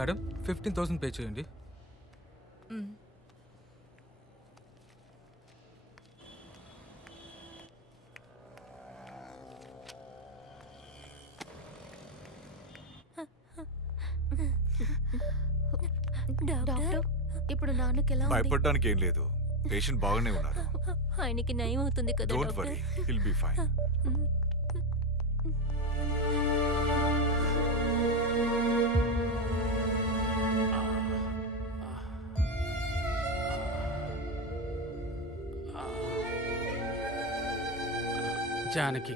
Madam 15,000 pay చేయండి. Doctor ఇప్పుడు నాన్నకి ఎలా భయపడడానికి ఏం లేదు, పేషెంట్ బాగానే ఉన్నారు. ఆయనకి నయం అవుతుంది కదా don't worry, he'll be fine. Janaki,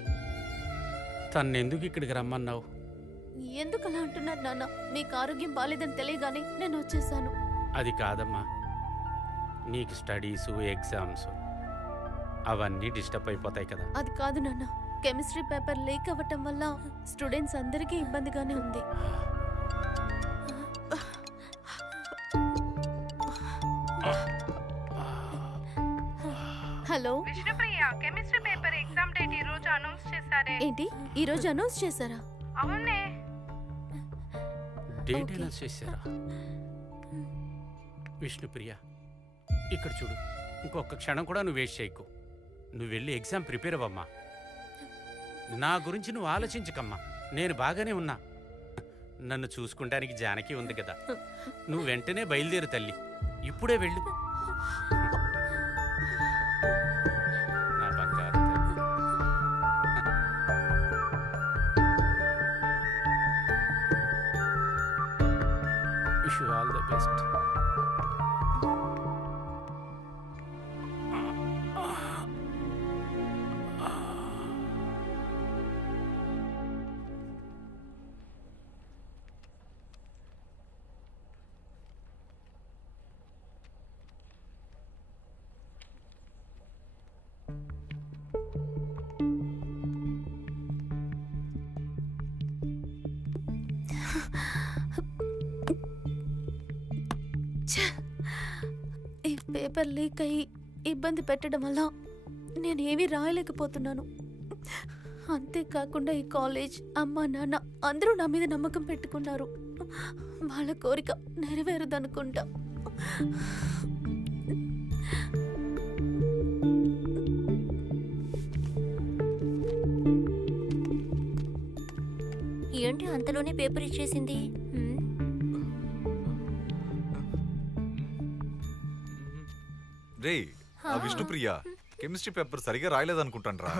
తన్నెందుకు ఇక్కడికి రమ్మన్నావు? ఎందుకు అలా అంటున్నారు నాన్న? మీకు ఆరోగ్యం బాలేదని తెలియగానే నేను వచ్చేసాను. అది కాదమ్మా, నీకు స్టడీస్ ఎగ్జామ్స్ అవన్నీ డిస్టర్బ్ అయిపోతాయి కదా. అది కాదు నాన్న, కెమిస్ట్రీ పేపర్ లీక్ అవ్వటం వల్ల స్టూడెంట్స్ అందరికీ ఇబ్బందిగానే ఉంది. Hello Vishnupriya, chemistry paper exam date ఈ రోజు అనౌన్స్ చేశారే. ఏంటి ఈ రోజు అనౌన్స్ చేశారా? అవునే, డేట్ అనౌన్స్ చేశారా? విష్ణుప్రియ, ఇక్కడ చూడు, ఇంకొక క్షణం కూడా నువ్వు వేస్ట్ చేయకు. నువ్వు వెళ్ళి ఎగ్జామ్ ప్రిపేర్ అవ్వమ్మా. నా గురించి నువ్వు ఆలోచించకమ్మా, నేను బాగానే ఉన్నా. నన్ను చూసుకుంటానికి జానకి ఉంది కదా. నువ్వు వెంటనే బయలుదేరు తల్లి, ఇప్పుడే వెళ్ళు. నా బంగారు తల్లి. Wish you all the best. ఈ పేపర్ లీక్ అయ్యి ఇబ్బంది పెట్టడం వల్ల నేను ఏమీ రాయలేకపోతున్నాను. అంతేకాకుండా ఈ కాలేజ్, అమ్మ నాన్న అందరూ నా మీద నమ్మకం పెట్టుకున్నారు. వాళ్ళ కోరిక నెరవేరదనుకుంటా. ఏంటి అంతలోనే పేపర్ ఇచ్చేసింది? రే, ఆ విష్ణుప్రియ కెమిస్ట్రీ పేపర్ సరిగా రాయలేదనుకుంటాను రా.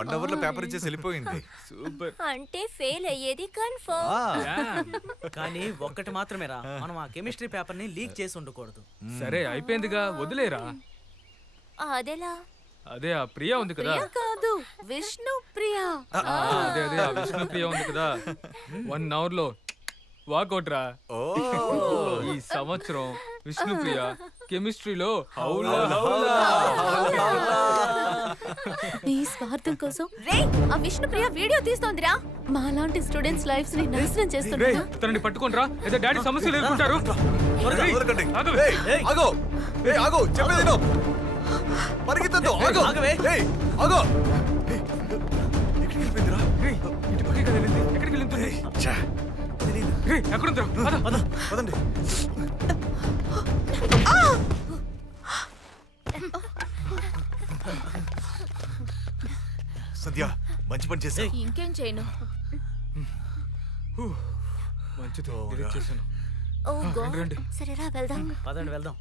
1 అవర్ లో పేపర్ ఇచ్చేసి వెళ్ళిపోయింది. సూపర్. అంటే ఫెయిల్ అయ్యేది కన్ఫర్మ్. కానీ ఒక్కటి మాత్రమే రా, మనం ఆ కెమిస్ట్రీ పేపర్ ని లీక్ చేసి ఉండకూడదు. సరే అయిపోయిందిగా, వదిలేరా. అదెలా? అదే ఆ ప్రియా ఉంది కదా. కాదు, విష్ణుప్రియ. అదే అదే ఆ విష్ణుప్రియ ఉంది కదా. 1 అవర్ లో వాకౌట్ రా. ఈ సంవత్సరం విష్ణుప్రియ కెమిస్ట్రీలో నీ స్వార్థం కోసం ఆ విష్ణుప్రియ వీడియో తీస్తోందిరా. మాలాంటి స్టూడెంట్స్ లైఫ్స్ ని నాశనం చేస్తున్నా. తనని పట్టుకోండ్రా, ఏదో డాడీ సమస్యలు ఎదుర్కొంటారు. పరిగెత్తద్దు, ఎక్కడికి వెళ్తుంది? ఎక్కడుంటారు? పదండి. సంధ్య, మంచి పని చేసా. ఇంకేం చేయను. మంచిది, చేశాను. ఓ గాడ్, సరేరా వెళ్దాం. పదండి వెళ్దాం.